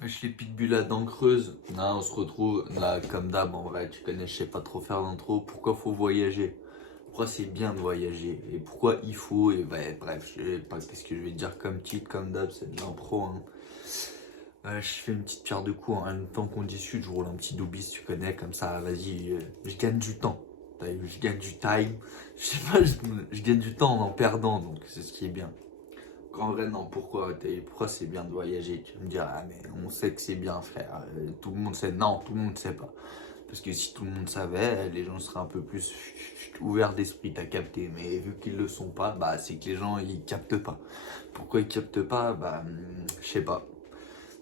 Wesh les pitbulls à dents creuses. Là, on se retrouve, là, comme d'hab, en vrai, tu connais, je sais pas trop faire d'intro. Pourquoi faut voyager? Pourquoi c'est bien de voyager? Et pourquoi il faut? Et bah, bref, je sais pas qu'est-ce que je vais te dire comme titre, comme d'hab, c'est de l'impro, hein. Je fais une petite pierre de coups, en même temps qu'on discute, je roule un petit doobie, tu connais, comme ça, vas-y, je gagne du temps. T'as vu, je gagne du time. Je sais pas, je gagne du temps en perdant, donc c'est ce qui est bien. En vrai, non, pourquoi c'est bien de voyager? Tu vas me dire, ah, mais on sait que c'est bien, frère. Tout le monde sait. Non, tout le monde sait pas. Parce que si tout le monde savait, les gens seraient un peu plus ouverts d'esprit, t'as capté. Mais vu qu'ils le sont pas, bah, c'est que les gens, ils captent pas. Pourquoi ils captent pas? Bah, je sais pas.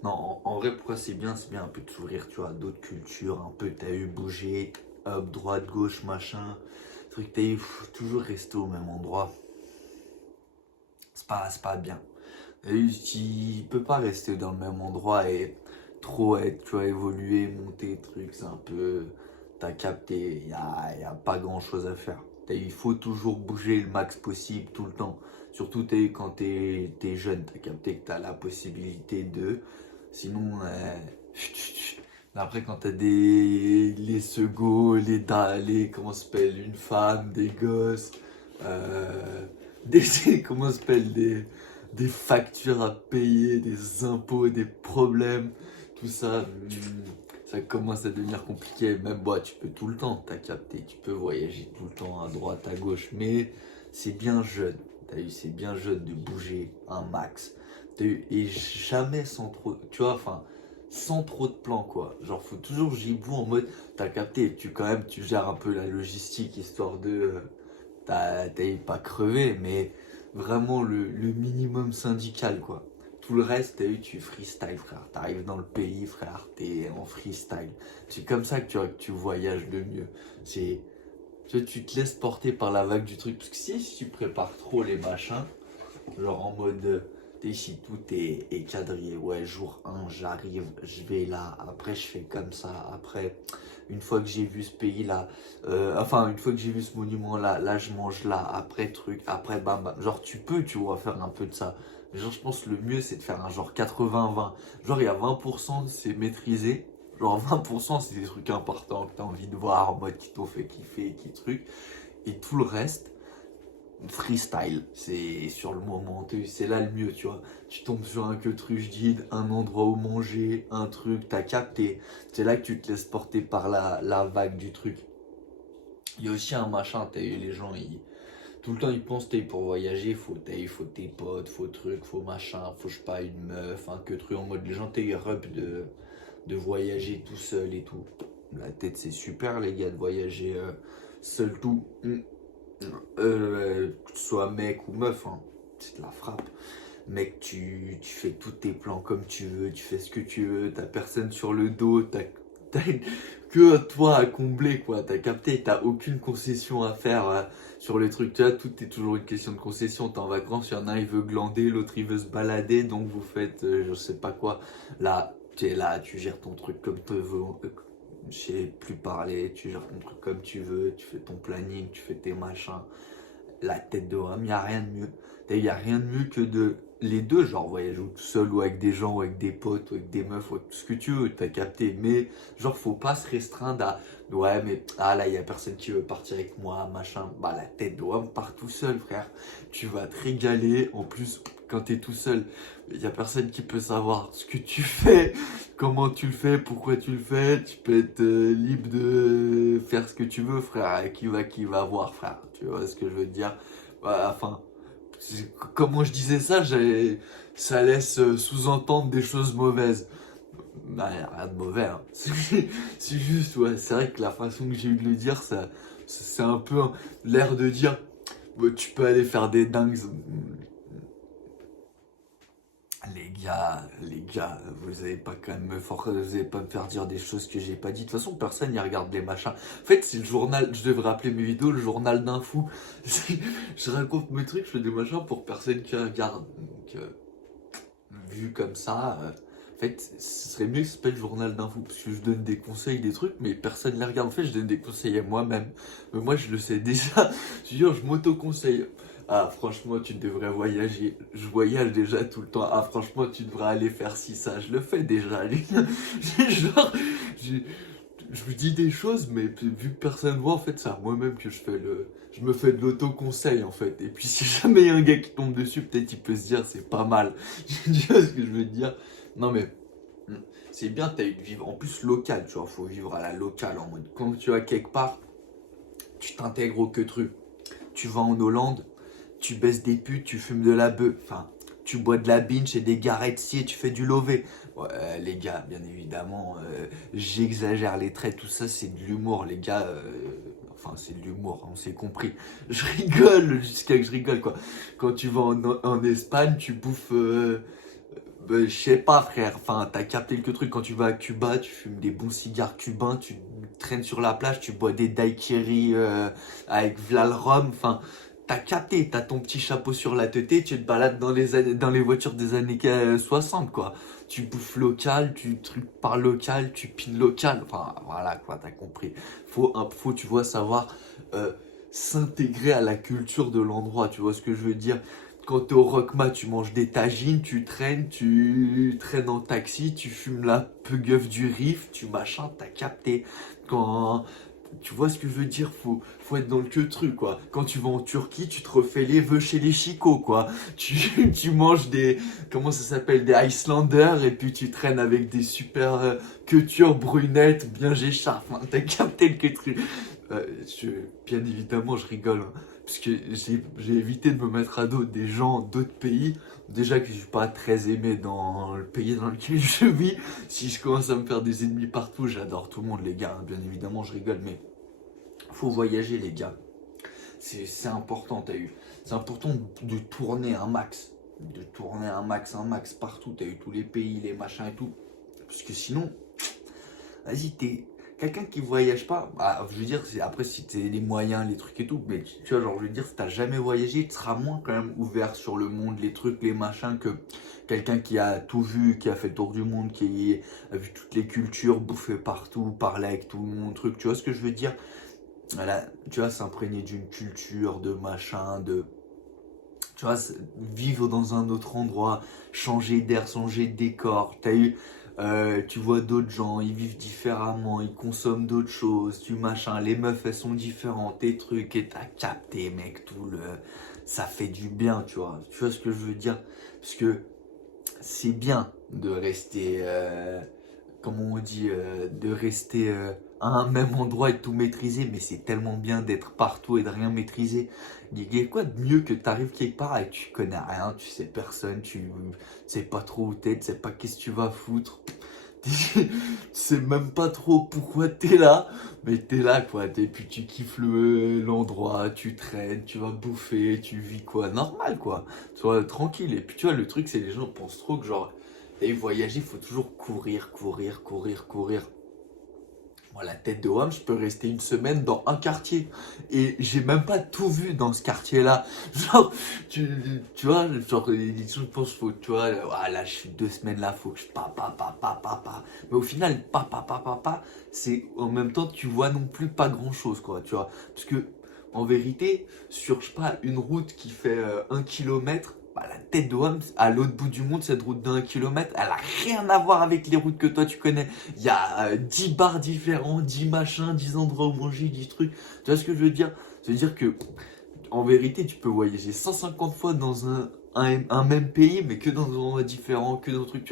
Non, en vrai, pourquoi c'est bien un peu de s'ouvrir, tu vois, à d'autres cultures, un peu, t'as eu bouger, hop, droite, gauche, machin. Truc, t'as eu toujours rester au même endroit. C'est pas bien. Tu peux pas rester dans le même endroit et trop être, tu vois, évoluer, monter, truc, c'est un peu. T'as capté, y a pas grand chose à faire. Il faut toujours bouger le max possible tout le temps. Surtout quand t'es jeune, t'as capté que t'as la possibilité de. Sinon, après, quand t'as les segos, comment ça s'appelle, une femme, des gosses, euh, comment ça s'appelle, des factures à payer, des impôts, des problèmes, tout ça, ça commence à devenir compliqué. Même moi, tu peux tout le temps, t'as capté, tu peux voyager tout le temps à droite, à gauche, mais c'est bien jeune. T'as vu, c'est bien jeune de bouger un max. T'as vu, et jamais sans trop, tu vois, enfin, sans trop de plans, quoi. Genre, faut toujours gibou en mode, t'as capté, tu gères un peu la logistique, histoire de, t'as pas crevé, mais vraiment le minimum syndical, quoi. Tout le reste, t'as eu, tu freestyle, frère. T'arrives dans le pays, frère, t'es en freestyle. C'est comme ça que tu voyages le mieux. C'est, tu te laisses porter par la vague du truc. Parce que si tu prépares trop les machins, genre en mode, t'es ici, tout est quadrillé. Ouais, jour 1, j'arrive, je vais là. Après, je fais comme ça. Après, une fois que j'ai vu ce pays-là, une fois que j'ai vu ce monument-là, là, je mange là. Après, truc, après, bam, bam. Genre, tu vois, faire un peu de ça. Mais genre, je pense que le mieux, c'est de faire un genre 80-20. Genre, il y a 20%, c'est maîtrisé. Genre, 20%, c'est des trucs importants que t'as envie de voir, en mode qui t'ont fait kiffer, qui truc. Et tout le reste, freestyle, c'est sur le moment, c'est là le mieux, tu vois. Tu tombes sur un queutruche guide, un endroit où manger, un truc, t'as capté. C'est là que tu te laisses porter par la vague du truc. Il y a aussi un machin, les gens, tout le temps ils pensent, pour voyager, faut tes potes, faut truc, faut machin, faut je sais pas, une meuf, un queutruche en mode les gens, rep de voyager tout seul et tout. La tête, c'est super, les gars, de voyager seul tout. Que tu sois mec ou meuf, hein, c'est de la frappe. Mec, tu fais tous tes plans comme tu veux, tu fais ce que tu veux, t'as personne sur le dos, t'as que toi à combler, quoi. T'as capté, t'as aucune concession à faire sur les trucs. Tu vois, tout est toujours une question de concession. T'es en vacances, il y en a, il veut glander, l'autre, il veut se balader, donc vous faites je sais pas quoi. Là, tu es là, tu gères ton truc comme tu veux. Je sais plus parler, tu gères ton truc comme tu veux, tu fais ton planning, tu fais tes machins, la tête de Rome, il n'y a rien de mieux. Il n'y a rien de mieux que de les deux, genre voyager tout seul ou avec des gens, ou avec des potes, ou avec des meufs, ou avec tout ce que tu veux, t'as capté. Mais genre, faut pas se restreindre à ouais, mais ah là, il y a personne qui veut partir avec moi, machin. Bah, la tête de Rome, pars tout seul, frère. Tu vas te régaler. En plus, quand t'es tout seul, il y a personne qui peut savoir ce que tu fais, comment tu le fais, pourquoi tu le fais. Tu peux être libre de faire ce que tu veux, frère. Et qui va voir, frère. Tu vois ce que je veux te dire? Bah, enfin, comment je disais ça, ça laisse sous-entendre des choses mauvaises. Bah, y a rien de mauvais, hein. C'est juste, ouais, c'est vrai que la façon que j'ai eu de le dire, c'est un peu l'air de dire, bah, tu peux aller faire des dingues. Les gars, vous avez pas quand même vous allez pas me faire dire des choses que j'ai pas dit. De toute façon, personne n'y regarde les machins. En fait, c'est le journal, je devrais appeler mes vidéos le journal d'un fou. Je raconte mes trucs, je fais des machins pour personne qui regarde. Donc, vu comme ça, en fait, ce serait mieux que ça s'appelle journal d'un fou, parce que je donne des conseils, des trucs, mais personne ne les regarde. En fait, je donne des conseils à moi-même. Mais moi, je le sais déjà. Je veux dire, je m'auto-conseille. Ah, franchement, tu devrais voyager. Je voyage déjà tout le temps. Ah, franchement, tu devrais aller faire ci, ça. Je le fais déjà. Genre, j'ai- je me dis des choses, mais vu que personne ne voit, en fait, c'est à moi-même que je fais le. Je me fais de l'auto-conseil, en fait. Et puis, si jamais il y a un gars qui tombe dessus, peut-être il peut se dire, c'est pas mal. Tu vois ce que je veux dire? Non, mais c'est bien, t'as eu de vivre. En plus, local, tu vois. Faut vivre à la locale, en mode. Quand tu vas quelque part, tu t'intègres au que truc. Tu vas en Hollande, tu baisses des putes, tu fumes de la bœuf. Enfin, tu bois de la binge et des garettes si et tu fais du lové. Ouais, les gars, bien évidemment, j'exagère les traits, tout ça, c'est de l'humour, les gars. Enfin, c'est de l'humour, on s'est compris. Je rigole jusqu'à que je rigole, quoi. Quand tu vas en Espagne, tu bouffes. Je sais pas, frère. Enfin, t'as capté le truc. Quand tu vas à Cuba, tu fumes des bons cigares cubains, tu traînes sur la plage, tu bois des daiquiris avec v'là le rhum. Enfin, t'as capté. T'as ton petit chapeau sur la tête, tu te balades dans les voitures des années 60, quoi. Tu bouffes local, tu trucs par local, tu pines local. Enfin, voilà, quoi, t'as compris. Faut, tu vois, savoir euh, s'intégrer à la culture de l'endroit. Tu vois ce que je veux dire? Quand t'es au Rockma, tu manges des tagines, tu traînes en taxi, tu fumes la pugueuf du Rif, tu machin, t'as capté. Quand tu vois ce que je veux dire, faut être dans le que truc, quoi. Quand tu vas en Turquie, tu te refais les vœux chez les chicots, quoi. Tu manges des, comment ça s'appelle, des Icelanders, et puis tu traînes avec des super queutures brunettes, bien j'écharpe. Hein, t'as capté le que truc. Je, bien évidemment, je rigole, hein, parce que j'ai évité de me mettre à dos des gens d'autres pays. Déjà que je suis pas très aimé dans le pays dans lequel je vis. Si je commence à me faire des ennemis partout, j'adore tout le monde, les gars. Hein, bien évidemment, je rigole, mais faut voyager, les gars. C'est important, t'as eu. C'est important de tourner un max. De tourner un max partout. T'as eu tous les pays, les machins et tout. Parce que sinon, vas-y, t'es quelqu'un qui voyage pas. Bah, je veux dire, après, si t'as les moyens, les trucs et tout, mais tu vois, genre, je veux dire, si t'as jamais voyagé, tu seras moins quand même ouvert sur le monde, les trucs, les machins, que quelqu'un qui a tout vu, qui a fait le tour du monde, qui a vu toutes les cultures, bouffé partout, parlé avec tout le monde, truc. Tu vois ce que je veux dire? Voilà, tu vois, s'imprégner d'une culture, de machin, de. Tu vois, vivre dans un autre endroit, changer d'air, changer de décor. Tu vois d'autres gens, ils vivent différemment, ils consomment d'autres choses, tu machin. Les meufs, elles sont différentes, tes trucs, et t'as capté, mec, ça fait du bien, tu vois. Tu vois ce que je veux dire? Parce que c'est bien de rester, comment on dit, de rester à un même endroit et de tout maîtriser, mais c'est tellement bien d'être partout et de rien maîtriser. Il y a quoi de mieux que t'arrives quelque part et tu connais rien, tu sais personne, tu sais pas trop où t'es, tu sais pas qu'est-ce que tu vas foutre. Tu sais même pas trop pourquoi t'es là, mais t'es là quoi, et puis tu kiffes l'endroit, tu traînes, tu vas bouffer, tu vis quoi, normal quoi, tu vois, tranquille. Et puis tu vois, le truc c'est les gens pensent trop que genre, et voyager, il faut toujours courir, courir, courir, courir. Moi, la tête de Wam, je peux rester une semaine dans un quartier. Et j'ai même pas tout vu dans ce quartier-là. Genre, tu, tu vois, genre, les gens pensent, faut, tu vois, ah, là, je suis 2 semaines là, faut que je pa. Mais au final, pa, c'est en même temps, tu vois non plus pas grand-chose, quoi, tu vois. Parce que, en vérité, sur, je sais pas, une route qui fait 1 kilomètre, bah, la tête de Wam, à l'autre bout du monde, cette route d'1 kilomètre, elle a rien à voir avec les routes que toi tu connais. Il y a 10 bars différents, 10 machins, 10 endroits où manger, 10 trucs. Tu vois ce que je veux dire? C'est-à-dire que, en vérité, tu peux voyager 150 fois dans un même pays, mais que dans un endroit différent, que dans un truc.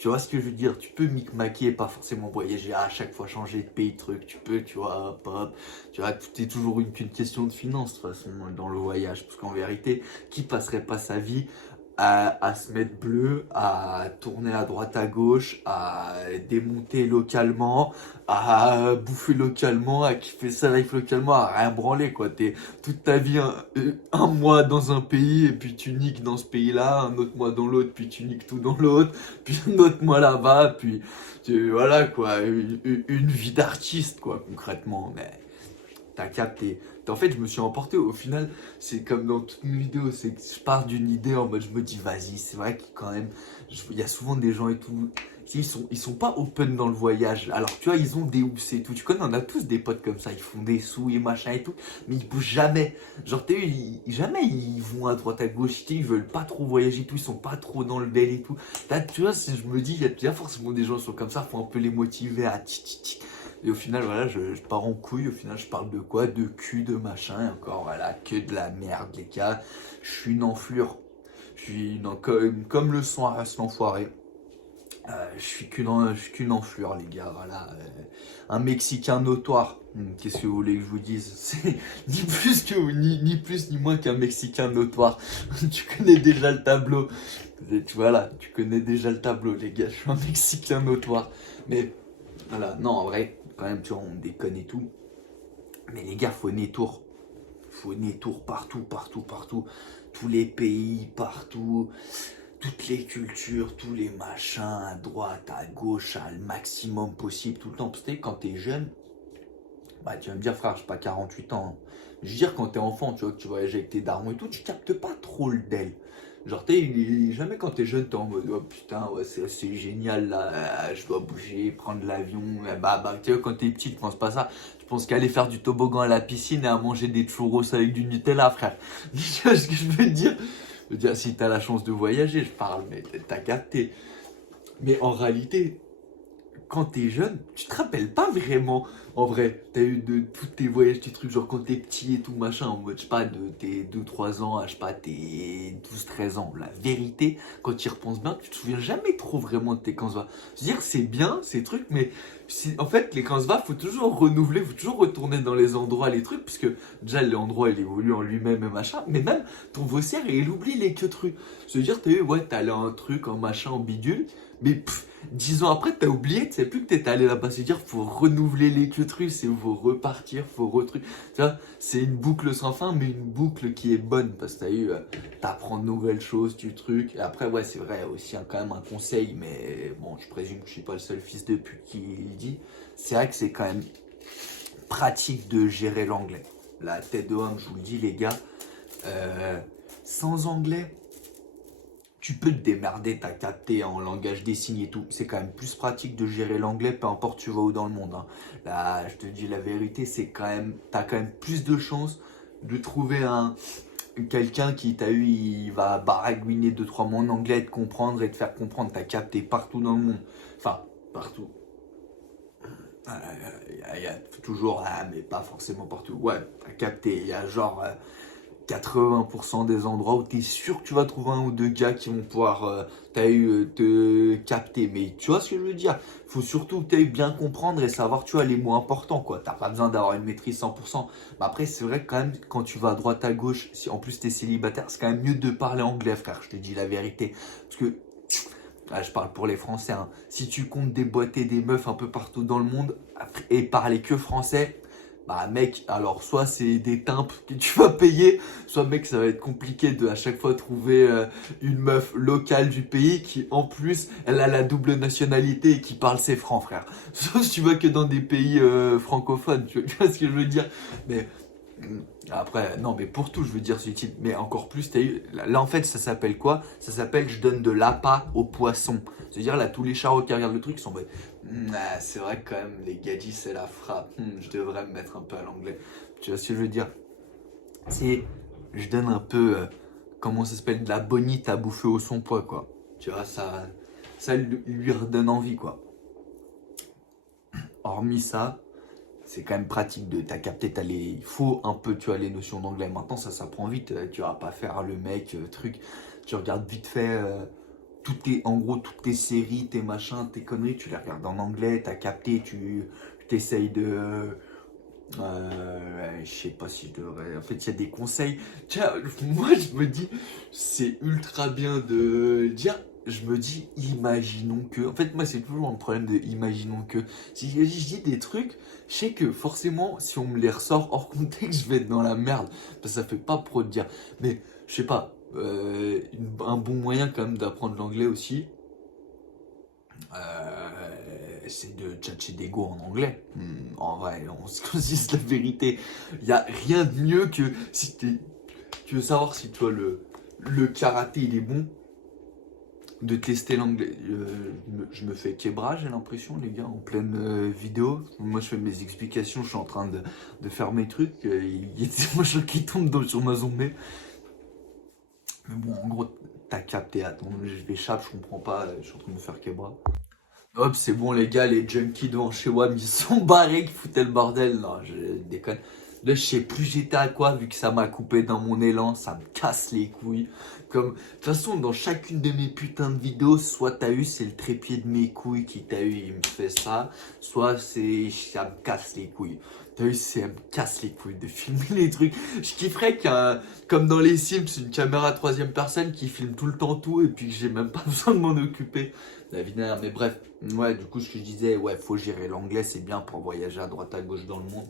Tu vois ce que je veux dire? Tu peux micmaquer et pas forcément voyager à chaque fois, changer de pays, de truc. Tu peux, tu vois, hop, hop. Tu vois, tout est toujours qu'une question de finance, de toute façon, dans le voyage. Parce qu'en vérité, qui passerait pas sa vie à se mettre bleu, à tourner à droite à gauche, à démonter localement, à bouffer localement, à kiffer sa life localement, à rien branler quoi. T'es toute ta vie un mois dans un pays et puis tu niques dans ce pays-là, un autre mois dans l'autre, puis tu niques tout dans l'autre, puis un autre mois là-bas, puis voilà quoi, une vie d'artiste quoi concrètement. Mais t'as capté. En fait, je me suis emporté. Au final, c'est comme dans toutes mes vidéos. C'est que je pars d'une idée en mode, je me dis, vas-y, c'est vrai que quand même, il y a souvent des gens et tout. ils sont pas open dans le voyage. Alors, tu vois, ils ont des housses et tout. Tu connais, on a tous des potes comme ça. Ils font des sous et machin et tout. Mais ils bougent jamais. Genre, t'as vu, jamais ils vont à droite à gauche. Ils veulent pas trop voyager et tout. Ils sont pas trop dans le bel et tout. Là, tu vois, je me dis, il y a forcément des gens qui sont comme ça. Faut un peu les motiver à ti. Et au final, voilà, je pars en couille. Au final, je parle de quoi? De cul, de machin. Et encore, voilà, que de la merde, les gars. Je suis une enflure. Comme le son reste l'enfoiré. Je suis qu'une enflure, les gars. Voilà. Un Mexicain notoire. Qu'est-ce que vous voulez que je vous dise? C'est ni plus ni moins qu'un Mexicain notoire. Tu connais déjà le tableau. Voilà, tu connais déjà le tableau, les gars. Je suis un Mexicain notoire. Mais voilà, non, en vrai, quand même, tu vois, on déconne et tout. Mais les gars, faut tour. Faut tour partout, partout, partout. Tous les pays, partout. Toutes les cultures, tous les machins, à droite, à gauche, à le maximum possible, tout le temps. Parce que quand t'es jeune, bah tu vas me dire, frère, j'ai pas 48 ans, hein. Je veux dire, quand t'es enfant, tu vois, que tu voyages avec tes darons et tout, tu captes pas trop le del. Genre, jamais quand t'es jeune, t'es en mode, oh putain, ouais, c'est génial là, je dois bouger, prendre l'avion. Tu vois, quand t'es petit, tu penses pas ça. Tu penses qu'à aller faire du toboggan à la piscine et à manger des churros avec du Nutella, frère. Tu vois ce que je veux dire? Je veux dire, si t'as la chance de voyager, je parle, mais t'as capté. Mais en réalité, quand t'es jeune, tu te rappelles pas vraiment. En vrai, t'as eu de tous tes voyages, tes trucs, genre quand t'es petit et tout, machin, en mode, je sais pas, de tes 2 3 ans à, je sais pas, tes 12 13 ans. La vérité, quand tu y repenses bien, tu te souviens jamais trop vraiment de tes Kansva. C'est-à-dire, c'est bien, ces trucs, mais en fait, les Kansva, faut toujours renouveler, faut toujours retourner dans les endroits, les trucs, parce que déjà, l'endroit, il évolue en lui-même et machin, mais même ton vossière, il oublie les queues-trucs. C'est-à-dire, t'as eu, ouais, t'as allé un truc, en machin, en bidule, mais 10 ans après, t'as oublié, tu sais plus que t'étais allé là-bas. C'est-à-dire, faut renouveler les queues-trucs, il faut repartir, faut retruc. Tu vois, c'est une boucle sans fin, mais une boucle qui est bonne parce que t'apprends de nouvelles choses, du truc. Et après, ouais, c'est vrai, aussi quand même un conseil, mais bon, je présume que je suis pas le seul fils de pute qui le dit. C'est vrai que c'est quand même pratique de gérer l'anglais. La tête de homme, je vous le dis, les gars, sans anglais, tu peux te démerder, t'as capté en langage des signes et tout. C'est quand même plus pratique de gérer l'anglais, peu importe tu vas où dans le monde, hein. Là, je te dis la vérité, t'as quand même plus de chances de trouver quelqu'un qui t'a eu, il va baragouiner 2 3 mots en anglais, te comprendre et te faire comprendre. T'as capté partout dans le monde. Enfin, partout. Il y a toujours, mais pas forcément partout. Ouais, t'as capté. Il y a genre 80% des endroits où tu es sûr que tu vas trouver un ou deux gars qui vont pouvoir te capter. Mais tu vois ce que je veux dire? Faut surtout que tu bien comprendre et savoir, tu vois, les mots importants, quoi. T'as pas besoin d'avoir une maîtrise 100%. Mais après, c'est vrai que quand même, quand tu vas à droite à gauche, si en plus tu es célibataire, c'est quand même mieux de parler anglais, frère. Je te dis la vérité. Parce que je parle pour les Français, hein. Si tu comptes déboîter des meufs un peu partout dans le monde et parler que français, bah mec, alors soit c'est des timbres que tu vas payer, soit mec ça va être compliqué de à chaque fois trouver une meuf locale du pays qui en plus elle a la double nationalité et qui parle ses francs, frère. Sauf si tu vas que dans des pays francophones, tu vois ce que je veux dire. Mais après, non, mais pour tout, je veux dire ce type. Mais encore plus, là en fait, ça s'appelle quoi? Ça s'appelle je donne de l'appât aux poissons. C'est-à-dire là, tous les charros qui regardent le truc sont en mode, c'est vrai que quand même, les gadgets, c'est la frappe. Je devrais me mettre un peu à l'anglais. Tu vois ce que je veux dire? C'est, je donne un peu, comment ça s'appelle, de la bonite à bouffer au son poids, quoi. Tu vois, ça lui redonne envie, quoi. Hormis ça, c'est quand même pratique de t'as capté, il faut un peu, tu as les notions d'anglais. Maintenant, ça s'apprend vite. Tu vas pas faire le mec, truc. Tu regardes vite fait en gros, toutes tes séries, tes machins, tes conneries, tu les regardes en anglais, t'as capté, tu t'essayes de. Je sais pas si je devrais. En fait, il y a des conseils. Tiens, moi, je me dis, c'est ultra bien de dire. Je me dis, imaginons que. En fait, moi, c'est toujours un problème de imaginons que. Si je dis des trucs, je sais que forcément, si on me les ressort hors contexte, je vais être dans la merde. Parce que ça fait pas pro de dire. Mais, je sais pas. Un bon moyen, quand même, d'apprendre l'anglais aussi. C'est de tchatcher des go en anglais. En vrai, on se dise la vérité. Il n'y a rien de mieux que si tu veux savoir si toi le karaté il est bon. de tester l'anglais. Je me fais québra, j'ai l'impression, les gars, en pleine vidéo. Moi, je fais mes explications, je suis en train de faire mes trucs. Il y a des machins qui tombent sur ma zombie. Mais bon, en gros, t'as capté. Attends, je m'échappe, je comprends pas. Je suis en train de me faire québra. Hop, c'est bon, les gars, les junkies devant chez WAM, ils sont barrés, qui foutaient le bordel. Non, je déconne. Là, je sais plus j'étais à quoi, vu que ça m'a coupé dans mon élan, ça me casse les couilles. Comme, de toute façon, dans chacune de mes putains de vidéos, soit t'as eu, c'est le trépied de mes couilles qui t'a eu, il me fait ça, soit c'est, ça me casse les couilles. T'as vu, ça me casse les couilles de filmer les trucs. Je kifferais comme dans les Sims, une caméra troisième personne qui filme tout le temps tout, et puis que j'ai même pas besoin de m'en occuper. La vie dernière, mais bref, ouais, du coup, ce que je disais, ouais, faut gérer l'anglais, c'est bien pour voyager à droite à gauche dans le monde.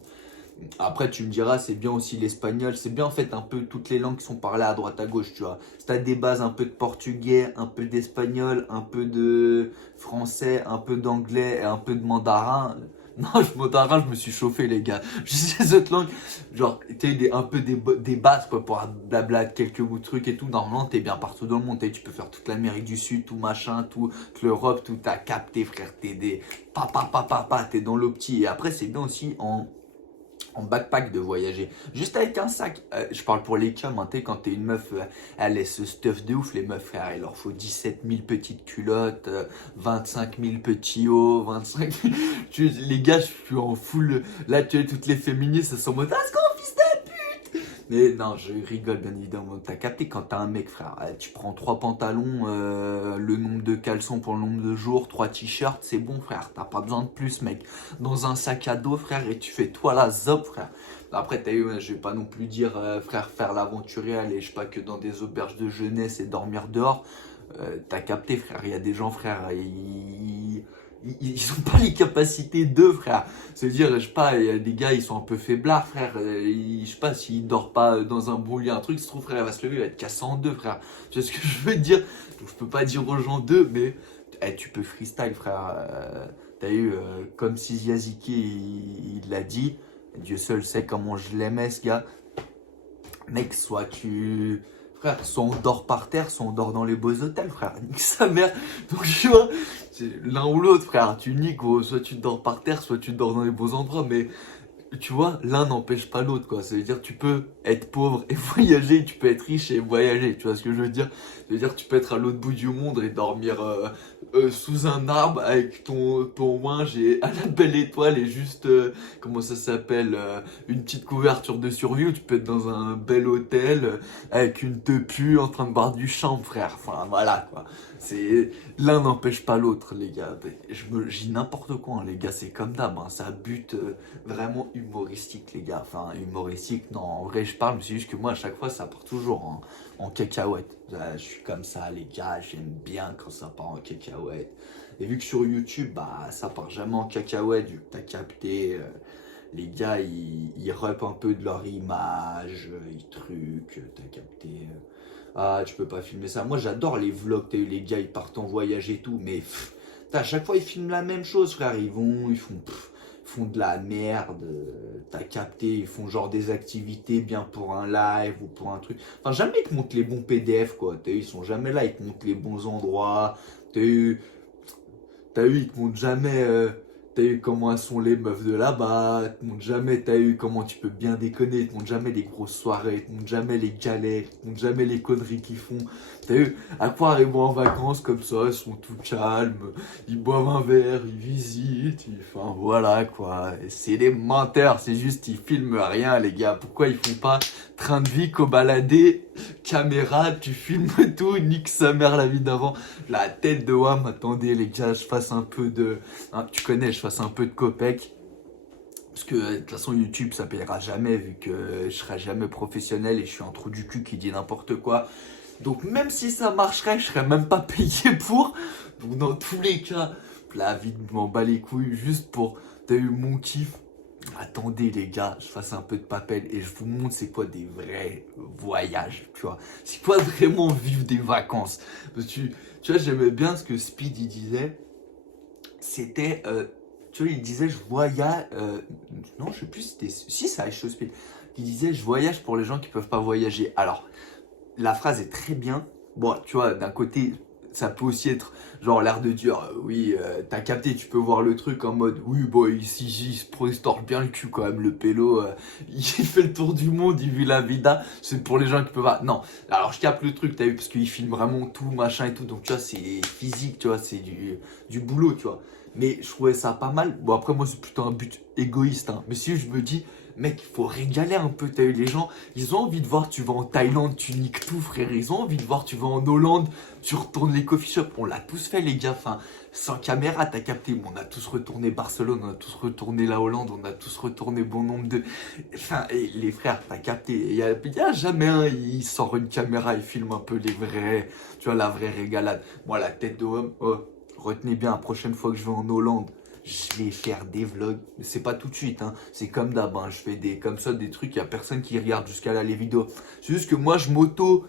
Après, tu me diras, c'est bien aussi l'espagnol. C'est bien en fait un peu toutes les langues qui sont parlées à droite à gauche, tu vois. Si t'as des bases un peu de portugais, un peu d'espagnol, un peu de français, un peu d'anglais et un peu de mandarin. Non, mandarin, je me suis chauffé, les gars. Je sais ces autres langues, genre, t'as un peu des bases, quoi, pour blabla quelques mots de trucs et tout. Normalement, t'es bien partout dans le monde. Tu peux faire toute l'Amérique du Sud, tout machin, toute l'Europe, tout. T'as capté, frère. T'es des. T'es dans l'opti. Et après, c'est bien aussi en backpack de voyager. Juste avec un sac. Je parle pour les cums, hein, quand t'es une meuf, elle laisse ce stuff de ouf, les meufs, frère. Il leur faut 17 000 petites culottes, 25 000 petits hauts, 25 000... Les gars, je suis en full... Là, tu sais, toutes les féministes, elles sont en mode, ah, ce qu'on fils de pute. Mais non, je rigole, bien évidemment. T'as capté quand t'as un mec, frère. Tu prends 3 pantalons, le nombre de caleçons pour le nombre de jours, 3 t-shirts, c'est bon, frère. T'as pas besoin de plus, mec. Dans un sac à dos, frère, et tu fais toi la zop, frère. Après, t'as eu, je vais pas non plus dire, frère, faire l'aventurier, aller, je sais pas, que dans des auberges de jeunesse et dormir dehors. T'as capté, frère. Il y a des gens, frère, ils ont pas les capacités d'eux, frère. C'est-à-dire, je sais pas, il y a des gars, ils sont un peu faiblards, frère. Je sais pas, s'il dort pas dans un bon lit, un truc, se trouve, frère, il va se lever, il va être cassé en deux, frère. Tu vois ce que je veux dire? Donc, je peux pas dire aux gens d'eux, mais tu peux freestyle, frère. T'as eu, comme si Yaziki, il l'a dit, Dieu seul sait comment je l'aimais, ce gars. Mec, soit tu. Frère, soit on dort par terre, soit on dort dans les beaux hôtels, frère. Nique sa mère. Donc, tu vois, c'est l'un ou l'autre, frère. Tu niques, gros. Soit tu dors par terre, soit tu dors dans les beaux endroits. Mais tu vois, l'un n'empêche pas l'autre, quoi. Ça veut dire tu peux être pauvre et voyager, tu peux être riche et voyager. Tu vois ce que je veux dire? Ça veut dire tu peux être à l'autre bout du monde et dormir sous un arbre avec ton linge et à la belle étoile et juste, comment ça s'appelle, une petite couverture de survie, ou tu peux être dans un bel hôtel avec une tepu en train de boire du champ, frère. Enfin, voilà, quoi. C'est l'un n'empêche pas l'autre, les gars. Je dis n'importe quoi, hein, les gars. C'est comme d'hab, hein. Ça bute vraiment humoristique, les gars. Enfin, humoristique, non, en vrai, je parle, mais c'est juste que moi, à chaque fois, ça part toujours en cacahuète. Je suis comme ça, les gars. J'aime bien quand ça part en cacahuète. Et vu que sur YouTube, bah, ça part jamais en cacahuète, vu que t'as capté. Les gars, ils rep un peu de leur image, ils truquent, t'as capté. Ah, tu peux pas filmer ça. Moi, j'adore les vlogs, t'as eu les gars, ils partent en voyage et tout, mais à chaque fois, ils filment la même chose, frère. Ils font de la merde, t'as capté, ils font genre des activités bien pour un live ou pour un truc. Enfin, jamais ils te montrent les bons PDF, quoi. T'as eu, ils sont jamais là, ils te montrent les bons endroits. T'as eu, ils te montrent jamais. T'as eu comment sont les meufs de là-bas, ils te montrent jamais, t'as eu comment tu peux bien déconner, ils te montrent jamais les grosses soirées, ils te montrent jamais les galères, ils te montrent jamais les conneries qu'ils font. T'as eu à quoi ils vont en vacances comme ça, ils sont tout calmes, ils boivent un verre, ils visitent, enfin voilà quoi. Et c'est des menteurs, c'est juste ils filment rien les gars. Pourquoi ils font pas train de vie qu'au baladé, caméra, tu filmes tout, nique sa mère la vie d'avant. La tête de Wam, attendez les gars, je fasse un peu de... Hein, tu connais, je fasse un peu de copec. Parce que de toute façon YouTube ça payera jamais vu que je serai jamais professionnel et je suis un trou du cul qui dit n'importe quoi. Donc même si ça marcherait, je serais même pas payé pour. Donc dans tous les cas, la vie m'en bat les couilles juste pour... T'as eu mon kiff. Attendez les gars, je fasse un peu de papel et je vous montre c'est quoi des vrais voyages, tu vois. C'est quoi vraiment vivre des vacances. Parce que tu vois, j'aimais bien ce que Speed il disait. C'était, tu vois, il disait je voyage, non je sais plus si c'était, si ça a chose Speed. Il disait je voyage pour les gens qui peuvent pas voyager. Alors, la phrase est très bien. Bon, tu vois, d'un côté, ça peut aussi être genre l'air de dire, oui, t'as capté, tu peux voir le truc en mode, oui, bon, ici, il se torche bien le cul quand même, le pélo, il fait le tour du monde, il vit la vida, c'est pour les gens qui peuvent pas. Non, alors je capte le truc, t'as vu, parce qu'il filme vraiment tout, machin et tout, donc tu vois, c'est physique, tu vois, c'est du boulot, tu vois. Mais je trouvais ça pas mal. Bon, après, moi, c'est plutôt un but égoïste, hein. Mais si je me dis, mec, il faut régaler un peu, t'as vu, les gens, ils ont envie de voir, tu vas en Thaïlande, tu niques tout, frère, ils ont envie de voir, tu vas en Hollande, tu retournes les coffee shops, on l'a tous fait les gars, enfin, sans caméra, t'as capté, on a tous retourné Barcelone, on a tous retourné la Hollande, on a tous retourné bon nombre de... Enfin, et les frères, t'as capté, y a jamais un, il sort une caméra, il filme un peu les vrais, tu vois, la vraie régalade. Moi, la tête de homme, oh, retenez bien, la prochaine fois que je vais en Hollande, je vais faire des vlogs, mais c'est pas tout de suite, hein. C'est comme d'hab, hein. Je fais des comme ça des trucs, il y a personne qui regarde jusqu'à là les vidéos. C'est juste que moi je m'auto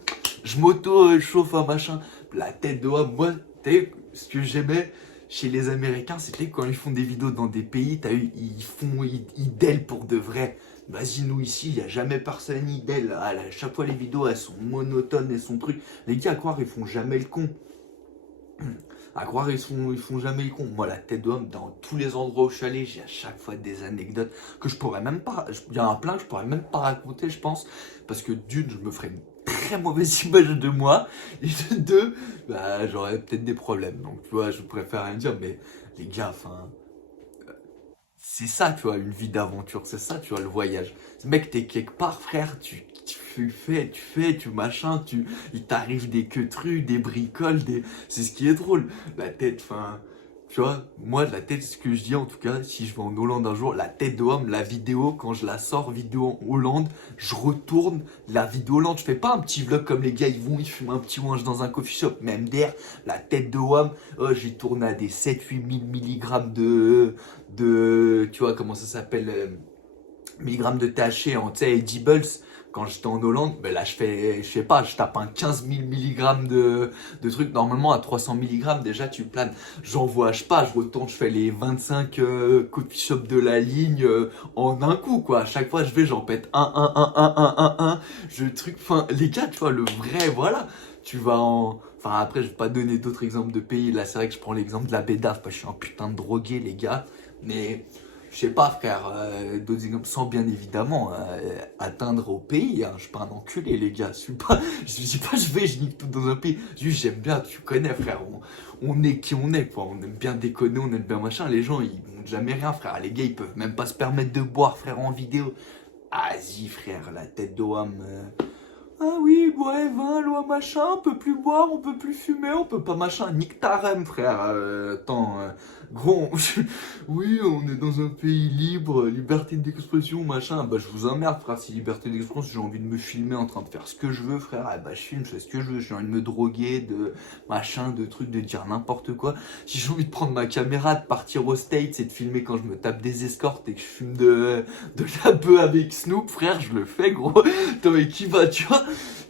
chauffe un machin. La tête de homme, moi, t'as vu, ce que j'aimais chez les Américains, c'était quand ils font des vidéos dans des pays, t'as vu, ils dèlent pour de vrai. Vas-y, nous ici, il n'y a jamais personne qui dèle. À chaque fois, les vidéos, elles sont monotones, elles sont trucs. Les gars, à croire, ils font jamais le con. À croire, ils font jamais le con. Moi, la tête d'homme, dans tous les endroits où je suis allé, j'ai à chaque fois des anecdotes que je pourrais même pas. Il y en a plein que je pourrais même pas raconter, je pense. Parce que d'une, je me ferais une très mauvaise image de moi. Et de deux, bah, j'aurais peut-être des problèmes. Donc, tu vois, je préfère rien dire. Mais les gars, enfin, c'est ça, tu vois, une vie d'aventure, c'est ça, tu vois, le voyage. Ce mec, t'es quelque part, frère, tu machin, il t'arrive des queutrues, des bricoles, c'est ce qui est drôle. La tête, enfin, tu vois, moi, la tête, ce que je dis en tout cas, si je vais en Hollande un jour, la tête de homme, la vidéo, quand je la sors, vidéo en Hollande, je retourne la vidéo Hollande. Je fais pas un petit vlog comme les gars, ils fument un petit ouinge dans un coffee shop, même derrière, la tête de homme, oh, j'ai tourné à des 7-8 000 milligrammes tu vois, comment ça s'appelle, milligrammes de THC en, tu sais, edibles. Quand j'étais en Hollande, ben là, je sais pas, je tape un 15 000 milligrammes de trucs. Normalement, à 300 milligrammes, déjà, tu planes. J'en vois, je sais pas, je retourne, je fais les 25 coffee shop de la ligne en un coup, quoi. À chaque fois, je vais, j'en pète un. Je truc, enfin, les gars, tu vois, le vrai, voilà. Tu vas en. Enfin, après, je vais pas donner d'autres exemples de pays. Là, c'est vrai que je prends l'exemple de la Bédave, parce que je suis un putain de drogué, les gars. Mais je sais pas, frère, d'autres exemples, sans bien évidemment atteindre au pays. Hein. Je suis pas un enculé, les gars. Je dis pas, je nique tout dans un pays. Juste, j'aime bien, tu connais, frère. On est qui on est, quoi. On aime bien déconner, on aime bien machin. Les gens, ils n'ont jamais rien, frère. Les gars, ils peuvent même pas se permettre de boire, frère, en vidéo. Vas-y, frère, la tête d'Oham. Ah oui, ouais, vin, loi, machin, on peut plus boire, on peut plus fumer, on peut pas machin. Nique ta rème, frère. Attends, gros, oui, on est dans un pays libre, liberté d'expression, machin. Bah, je vous emmerde, frère, si liberté d'expression, si j'ai envie de me filmer en train de faire ce que je veux, frère, bah, je filme, je fais ce que je veux. J'ai envie de me droguer, de machin, de trucs, de dire n'importe quoi. Si j'ai envie de prendre ma caméra, de partir au States et de filmer quand je me tape des escortes et que je fume de la bœuf avec Snoop, frère, je le fais, gros. Attends, mais qui va, tu vois?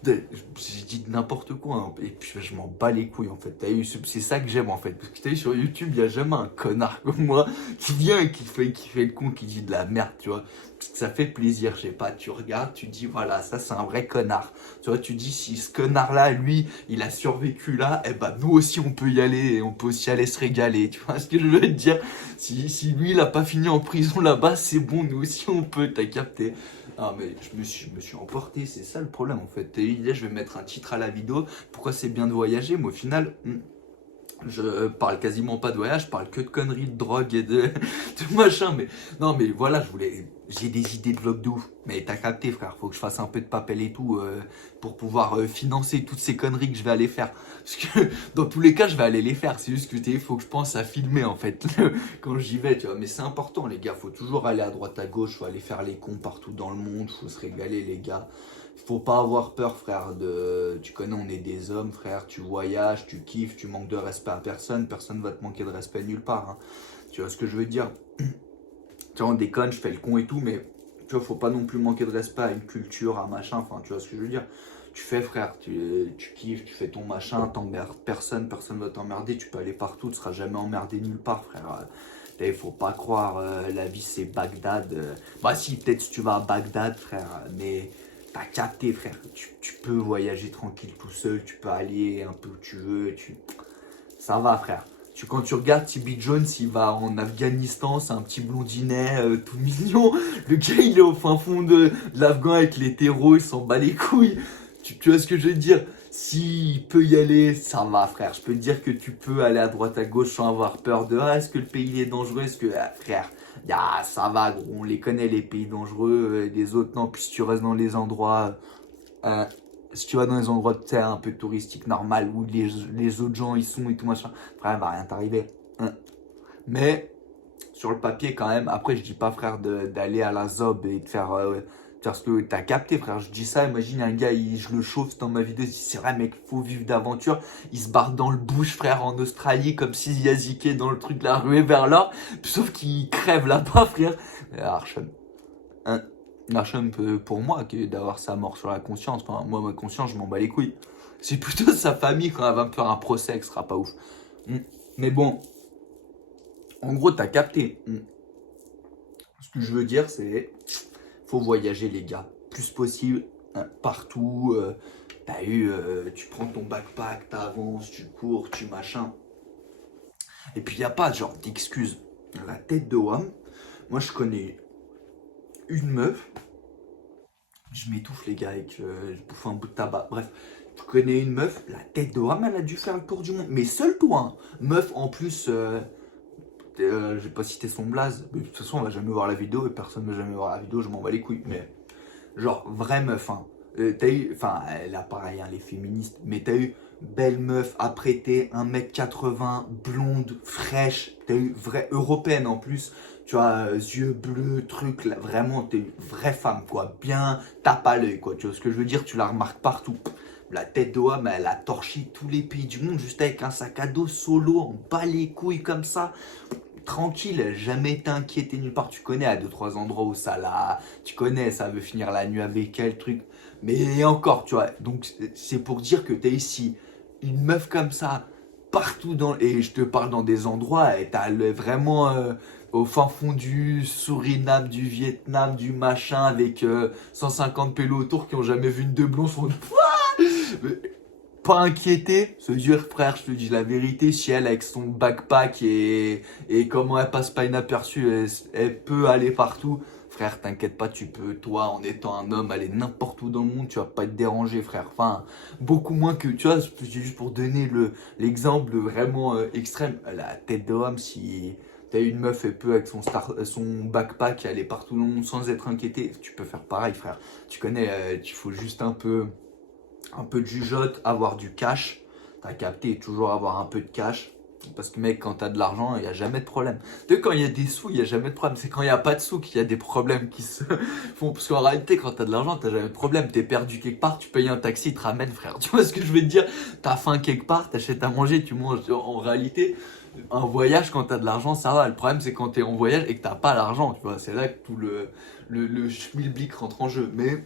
J'ai dit n'importe quoi, hein. Et puis je m'en bats les couilles en fait. T'as vu, c'est ça que j'aime en fait. Parce que t'as vu sur YouTube, il y a jamais un connard comme moi qui vient et qui fait le con, qui dit de la merde, tu vois. Parce que ça fait plaisir, je sais pas. Tu regardes, tu dis voilà, ça c'est un vrai connard. Tu vois, tu dis si ce connard-là, lui, il a survécu là, eh ben nous aussi on peut y aller et on peut aussi aller se régaler. Tu vois ce que je veux te dire? Si lui, il a pas fini en prison là-bas, c'est bon, nous aussi on peut, t'as capté? Ah mais je me suis emporté, c'est ça le problème en fait. Et là je vais mettre un titre à la vidéo, pourquoi c'est bien de voyager, mais au final, je parle quasiment pas de voyage, je parle que de conneries, de drogue et de machin. Mais non, mais voilà, j'ai des idées de vlog de ouf. Mais t'as capté, frère, faut que je fasse un peu de papel et tout pour pouvoir financer toutes ces conneries que je vais aller faire. Parce que dans tous les cas, je vais aller les faire. C'est juste que il faut que je pense à filmer en fait quand j'y vais, tu vois. Mais c'est important, les gars. Faut toujours aller à droite à gauche, faut aller faire les cons partout dans le monde, faut se régaler, les gars. Faut pas avoir peur, frère. Tu connais, on est des hommes, frère. Tu voyages, tu kiffes, tu manques de respect à personne. Personne va te manquer de respect nulle part. Hein. Tu vois ce que je veux dire? Tu vois, on déconne, je fais le con et tout, mais tu vois, faut pas non plus manquer de respect à une culture, à un machin. Enfin, tu vois ce que je veux dire? Tu fais, frère, tu kiffes, tu fais ton machin, t'emmerdes personne, personne va t'emmerder. Tu peux aller partout, tu seras jamais emmerdé nulle part, frère. Là, il faut pas croire, la vie c'est Bagdad. Bah, si, peut-être si tu vas à Bagdad, frère, mais T'as capté, frère. Tu peux voyager tranquille tout seul, tu peux aller un peu où tu veux, ça va, frère. Quand tu regardes Tibi Jones, il va en Afghanistan, c'est un petit blondinet tout mignon. Le gars, il est au fin fond de l'Afghan avec les terreaux, il s'en bat les couilles. Tu vois ce que je veux dire? S'il peut y aller, ça va, frère. Je peux te dire que tu peux aller à droite, à gauche sans avoir peur de est-ce que le pays est dangereux? Est-ce que, frère, ça va, gros. On les connaît, les pays dangereux. Les autres, non. Puis si tu restes dans les endroits. euh, Si tu vas dans les endroits un peu touristiques normal où les autres gens ils sont et tout machin, frère, il va rien t'arriver. Hein. Mais sur le papier quand même, après je dis pas frère d'aller à la zob et de faire ce que t'as capté frère, je dis ça, imagine un gars, je le chauffe dans ma vidéo, il dit c'est vrai mec, faut vivre d'aventure, il se barre dans le bush frère en Australie comme s'il y a ziqué dans le truc de la ruée vers l'or, sauf qu'il crève là-bas frère. Archon. Hein. L'archon pour moi d'avoir sa mort sur la conscience. Enfin, moi, ma conscience, je m'en bats les couilles. C'est plutôt sa famille quand elle va me faire un procès, ce sera pas ouf. Mais bon, en gros, t'as capté. Ce que je veux dire, c'est faut voyager, les gars. Plus possible, partout. Tu prends ton backpack, t'avances, tu cours, tu machin. Et puis, il n'y a pas genre d'excuses. La tête de Wam, moi, je connais une meuf. Je m'étouffe les gars avec je bouffe un bout de tabac. Bref, je connais une meuf, la tête de Wam, elle a dû faire le tour du monde. Mais seul toi, hein. Meuf en plus, je vais pas citer son blaze. Mais de toute façon, on va jamais voir la vidéo et personne ne va jamais voir la vidéo, je m'en bats les couilles. Mais genre, vraie meuf, hein. Elle a pareil, hein, les féministes, mais t'as eu belle meuf, apprêtée, 1m80, blonde, fraîche, t'as eu vraie européenne en plus, tu vois, yeux bleus, truc, là, vraiment, t'es une vraie femme, quoi, bien, tape à l'œil, quoi, tu vois ce que je veux dire, tu la remarques partout. La tête d'Oa, mais elle a torché tous les pays du monde juste avec un sac à dos solo, on bat les couilles comme ça. Tranquille, elle a jamais été inquiétée nulle part. Tu connais à 2-3 endroits où ça l'a. Tu connais, ça veut finir la nuit avec elle, truc. Mais encore, tu vois. Donc, c'est pour dire que t'as ici une meuf comme ça, partout dans. Et je te parle dans des endroits, et t'as vraiment au fin fond du Suriname, du Vietnam, du machin, avec 150 pélos autour qui ont jamais vu une de blonde. Pas inquiété, se dire frère, je te dis la vérité, si elle avec son backpack et comment elle passe pas inaperçue, elle peut aller partout. Frère, t'inquiète pas, tu peux, toi, en étant un homme, aller n'importe où dans le monde, tu vas pas être dérangé, frère. Enfin, beaucoup moins que, tu vois, c'est juste pour donner l'exemple vraiment extrême. La tête d'homme, si t'as une meuf, elle peut avec son backpack aller partout dans le monde sans être inquiété, tu peux faire pareil, frère. Tu connais, il faut juste un peu de jugeote, avoir du cash. T'as capté, toujours avoir un peu de cash. Parce que mec, quand t'as de l'argent, il n'y a jamais de problème. Tu sais, quand il y a des sous, il n'y a jamais de problème. C'est quand il n'y a pas de sous qu'il y a des problèmes qui se font. Parce qu'en réalité, quand t'as de l'argent, t'as jamais de problème. T'es perdu quelque part, tu payes un taxi, il te ramène, frère. Tu vois ce que je veux te dire? T'as faim quelque part, t'achètes à manger, tu manges. En réalité, un voyage, quand t'as de l'argent, ça va. Le problème, c'est quand t'es en voyage et que t'as pas l'argent. Tu vois, c'est là que tout le schmilblick rentre en jeu. Mais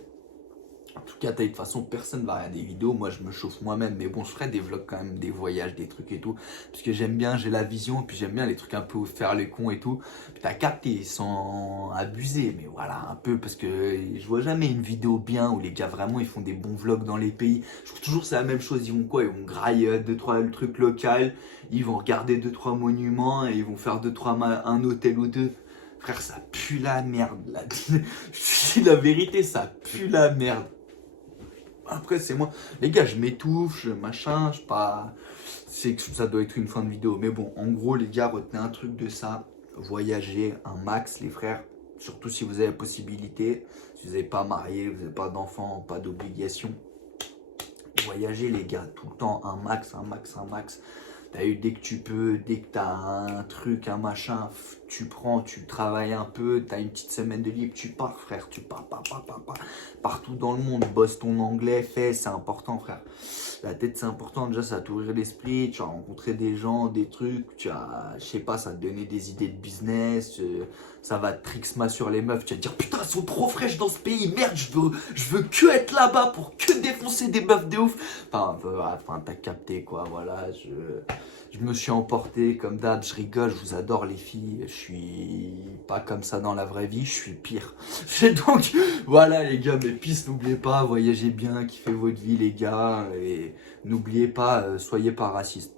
en tout cas, de toute façon, personne va regarder des vidéos. Moi, je me chauffe moi-même. Mais bon, je ferai des vlogs quand même, des voyages, des trucs et tout. Parce que j'aime bien, j'ai la vision. Puis j'aime bien les trucs un peu faire les cons et tout. Puis t'as capté, sans abuser. Mais voilà, un peu. Parce que je vois jamais une vidéo bien où les gars vraiment ils font des bons vlogs dans les pays. Je trouve toujours c'est la même chose. Ils vont quoi? Ils vont grailler 2-3 trucs locaux. Ils vont regarder 2-3 monuments. Et ils vont faire 2-3 un hôtel ou deux. Frère, ça pue la merde. Là. Je dis la vérité, ça pue la merde. Après, c'est moi. Les gars, je m'étouffe, machin, je sais pas. C'est que ça doit être une fin de vidéo. Mais bon, en gros, les gars, retenez un truc de ça. Voyager un max, les frères. Surtout si vous avez la possibilité. Si vous n'êtes pas marié, vous n'avez pas d'enfants, pas d'obligation. Voyager, les gars, tout le temps, un max, un max, un max. T'as eu dès que tu peux, dès que t'as un truc, un machin, tu prends, tu travailles un peu, t'as une petite semaine de libre, tu pars, frère, tu pars, partout dans le monde, bosse ton anglais, fais, c'est important, frère. La tête, c'est important, déjà, ça va t'ouvrir l'esprit, tu vas rencontrer des gens, des trucs, tu vas, je sais pas, ça va te donner des idées de business, ça va te trixma sur les meufs, tu vas te dire, putain, elles sont trop fraîches dans ce pays, merde, je veux que être là-bas pour que défoncer des meufs de ouf. Enfin, t'as capté, quoi, voilà, Je me suis emporté comme d'hab, je rigole, je vous adore les filles, je suis pas comme ça dans la vraie vie, je suis pire. Et donc voilà les gars, mes pistes, n'oubliez pas, voyagez bien, kiffez votre vie les gars, et n'oubliez pas, soyez pas racistes.